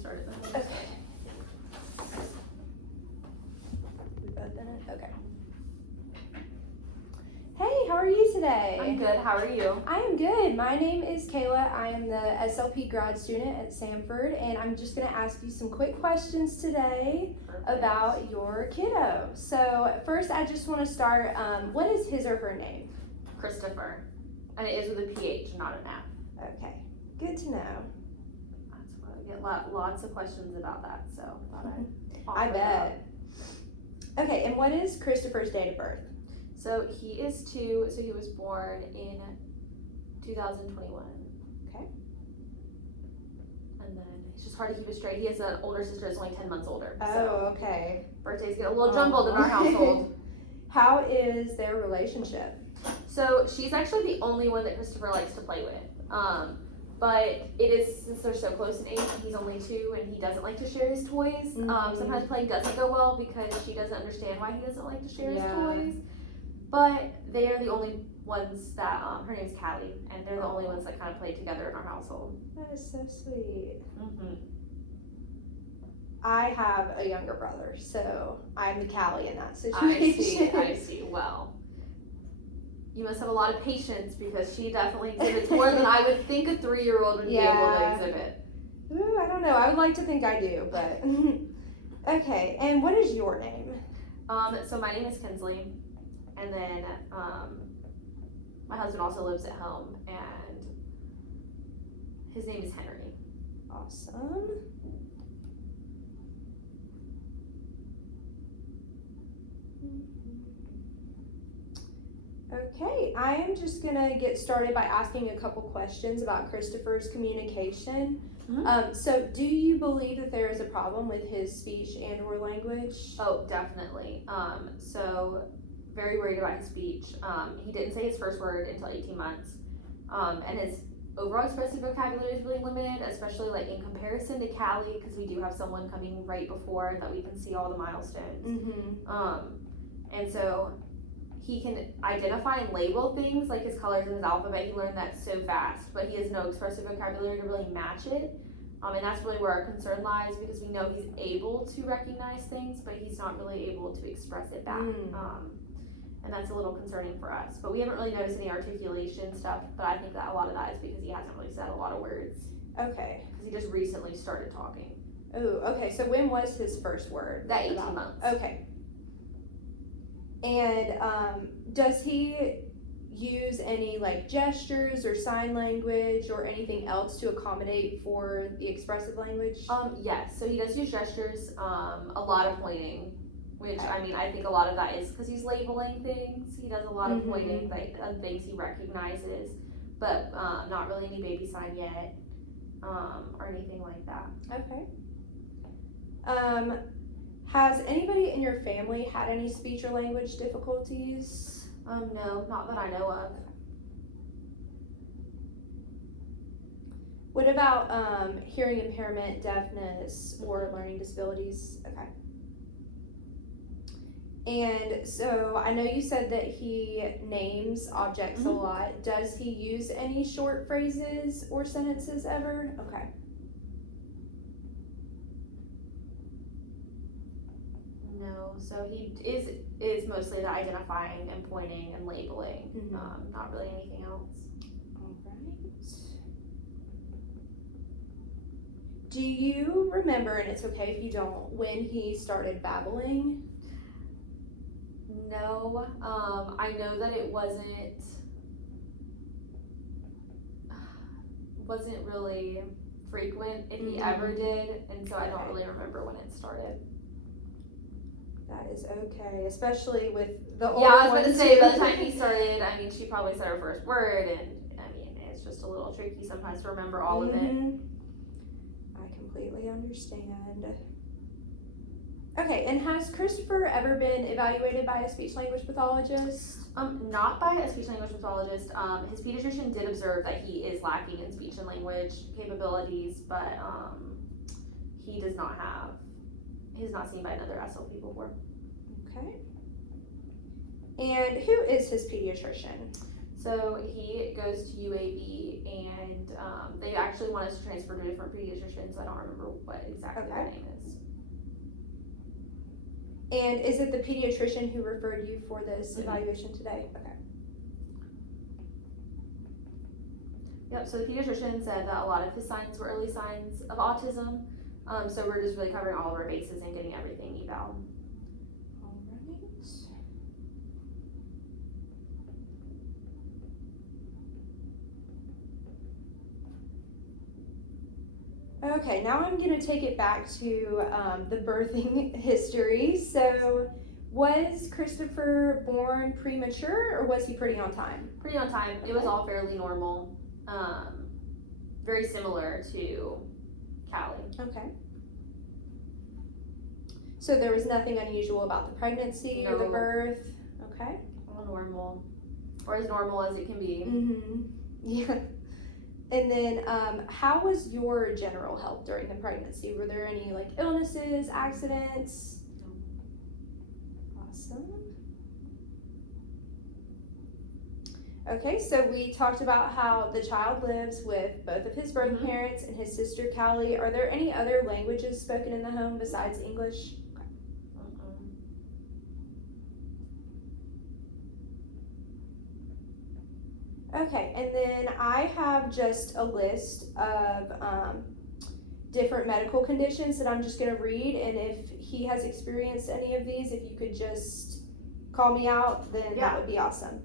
started them. Okay. We both in it? Okay. Hey, how are you today? I'm good. How are you? I am good. My name is Kayla. I am the SLP grad student at Samford, and I'm just going to ask you some quick questions today about your kiddo. So first, I just want to start, what is his or her name? Christopher. And it is with a PH, not an F. Okay, good to know. That's what I get lots of questions about that, so I bet. Okay, and what is Christopher's date of birth? So he is 2, so he was born in 2021. Okay. And then it's just hard to keep it straight. He has an older sister that's only 10 months older. Oh, So okay. birthdays get a little jumbled in our household. How is their relationship? So she's actually the only one that Christopher likes to play with. But it is, since they're so close in age, he's only 2 and he doesn't like to share his toys. Sometimes playing doesn't go well because she doesn't understand why he doesn't like to share his toys. But they are the only ones that, her name's Callie, and they're the only ones that kind of play together in our household. That is so sweet. Mm-hmm. I have a younger brother, so I'm the Callie in that situation. I see. Well, you must have a lot of patience because she definitely exhibits more than I would think a 3-year-old would be able to exhibit. Ooh, I don't know. I would like to think I do, but okay. And what is your name? So my name is Kinsley, and then my husband also lives at home, and his name is Henry. Awesome. Okay, I am just gonna get started by asking a couple questions about Christopher's communication. So do you believe that there is a problem with his speech and or language? Oh, definitely. So very worried about his speech. He didn't say his first word until 18 months. And his overall expressive vocabulary is really limited, especially like in comparison to Callie, because we do have someone coming right before that we can see all the milestones. And so he can identify and label things like his colors and his alphabet. He learned that so fast, but he has no expressive vocabulary to really match it. And that's really where our concern lies, because we know he's able to recognize things, but he's not really able to express it back. And that's a little concerning for us. But we haven't really noticed any articulation stuff, but I think that a lot of that is because he hasn't really said a lot of words. Okay. Because he just recently started talking. Oh, okay. So when was his first word? That 18 months. Okay. And does he use any like gestures or sign language or anything else to accommodate for the expressive language? Yes, so he does use gestures, a lot of pointing, which I mean, I think a lot of that is because he's labeling things. He does a lot of pointing, like things he recognizes, but not really any baby sign yet, or anything like that. Okay. Has anybody in your family had any speech or language difficulties? No, not that I know of. What about hearing impairment, deafness, or learning disabilities? Okay. And so I know you said that he names objects a lot. Does he use any short phrases or sentences ever? Okay. No, so he is mostly the identifying and pointing and labeling, not really anything else. All right. Do you remember, and it's okay if you don't, when he started babbling? No, I know that it wasn't really frequent if he ever did, and so I don't really remember when it started. That is okay, especially with the older Yeah, I was going to say, by the too. time he started, I mean, she probably said her first word, and I mean, it's just a little tricky sometimes to remember all of it. I completely understand. Okay, and has Christopher ever been evaluated by a speech language pathologist? Not by a speech language pathologist. His pediatrician did observe that he is lacking in speech and language capabilities, but he's not seen by another SLP before. Okay. And who is his pediatrician? So he goes to UAB, and they actually want us to transfer to different pediatricians. I don't remember what exactly their Okay. name is. And is it the pediatrician who referred you for this Mhm. evaluation today? Okay. Yep, so the pediatrician said that a lot of his signs were early signs of autism. So we're just really covering all of our bases and getting everything eval. All right. Okay, now I'm going to take it back to the birthing history. So, was Christopher born premature or was he pretty on time? Pretty on time. It was all fairly normal. Very similar to Callie. Okay. So there was nothing unusual about the pregnancy or the No. birth? Okay. All normal. Or as normal as it can be. Mm-hmm. Yeah. And then how was your general health during the pregnancy? Were there any like illnesses, accidents? No. Awesome. Okay, so we talked about how the child lives with both of his birth Mhm. parents and his sister Callie. Are there any other languages spoken in the home besides English? Mm-mm. Okay, and then I have just a list of different medical conditions that I'm just going to read, and if he has experienced any of these, if you could just call me out, then Yeah. that would be awesome.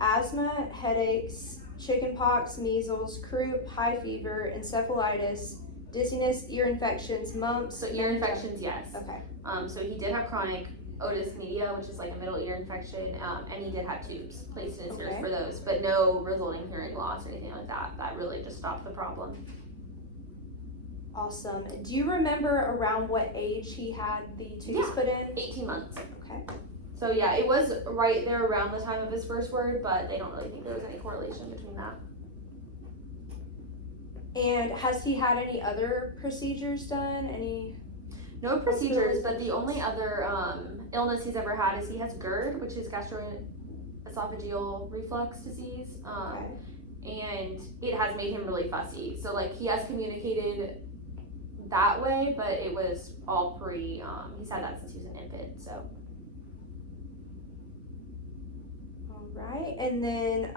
Asthma, headaches, chickenpox, measles, croup, high fever, encephalitis, dizziness, ear infections, mumps. So ear infections, yes. Okay. So he did have chronic otis media, which is like a middle ear infection, and he did have tubes placed in his ears Okay. for those, but no resulting hearing loss or anything like that. That really just stopped the problem. Awesome. Do you remember around what age he had the tubes Yeah. put in? 18 months. Okay. So yeah, it was right there around the time of his first word, but they don't really think there was any correlation between that. And has he had any other procedures done? Any? No procedures, but the only other illness he's ever had is he has GERD, which is gastroesophageal reflux disease, Okay. and it has made him really fussy. So like he has communicated that way, but it was all he's had that since he was an infant, so. All right. And then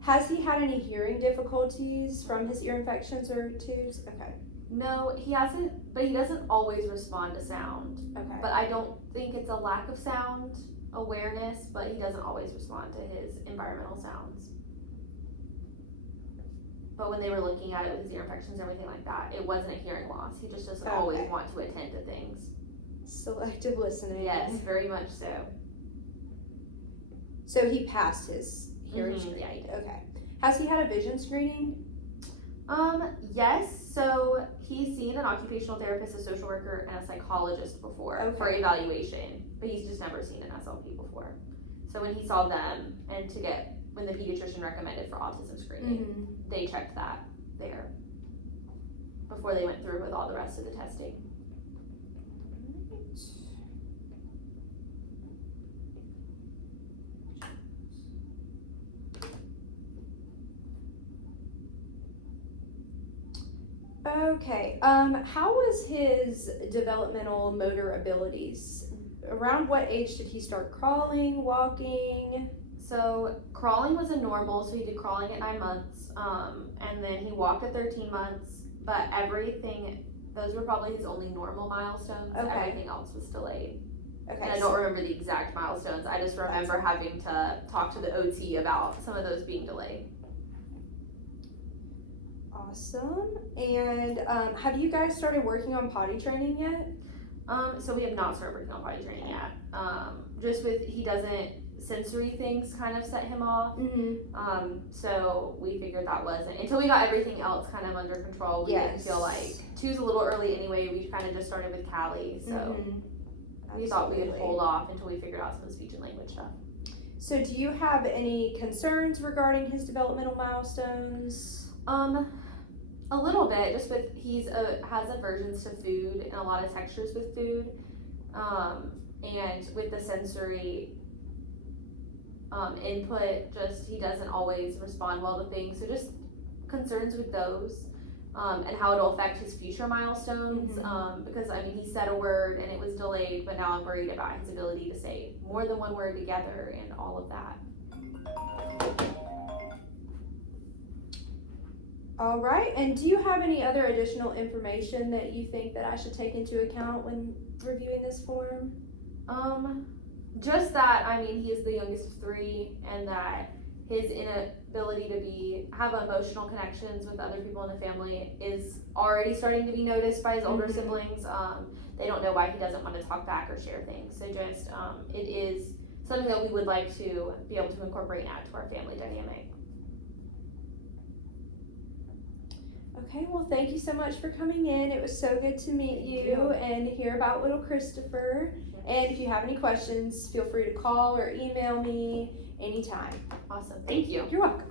has he had any hearing difficulties from his ear infections or tubes? Okay. No, he hasn't, but he doesn't always respond to sound. Okay. But I don't think it's a lack of sound awareness, but he doesn't always respond to his environmental sounds. But when they were looking at it with his ear infections and everything like that, it wasn't a hearing loss. He just doesn't always Okay. want to attend to things. Selective listening. Yes, very much so. So he passed his hearing Mhm, screening. yeah, he did. Okay. Has he had a vision screening? Yes. So he's seen an occupational therapist, a social worker, and a psychologist before for Okay. evaluation, but he's just never seen an SLP before. So when he saw them, and when the pediatrician recommended for autism screening, Mm-hmm. they checked that there before they went through with all the rest of the testing. Okay. How was his developmental motor abilities? Around what age did he start crawling, walking? So crawling was a normal, so he did crawling at 9 months, and then he walked at 13 months, but those were probably his only normal milestones. Okay. Everything else was delayed. Okay. And I don't remember the exact milestones. I just remember having to talk to the OT about some of those being delayed. Awesome. And have you guys started working on potty training yet? So we have not started working on potty training yet. Just with sensory things kind of set him off. Mm-hmm. So we figured that wasn't until we got everything else kind of under control. We didn't feel like 2's a little early anyway. We kind of just started with Callie, so we thought we would hold off until we figured out some of the speech and language stuff. So do you have any concerns regarding his developmental milestones? A little bit, just with has aversions to food and a lot of textures with food, and with the sensory, input, just he doesn't always respond well to things, so just concerns with those. And how it'll affect his future milestones, because I mean, he said a word and it was delayed, but now I'm worried about his ability to say more than one word together and all of that. All right, and do you have any other additional information that you think that I should take into account when reviewing this form? Just that, I mean, he is the youngest of three, and that his inability to have emotional connections with other people in the family is already starting to be noticed by his older siblings. They don't know why he doesn't want to talk back or share things. So just, it is something that we would like to be able to incorporate and add to our family dynamic. Okay, well, thank you so much for coming in. It was so good to meet you and hear about little Christopher. And if you have any questions, feel free to call or email me anytime. Awesome, thank you. You're welcome.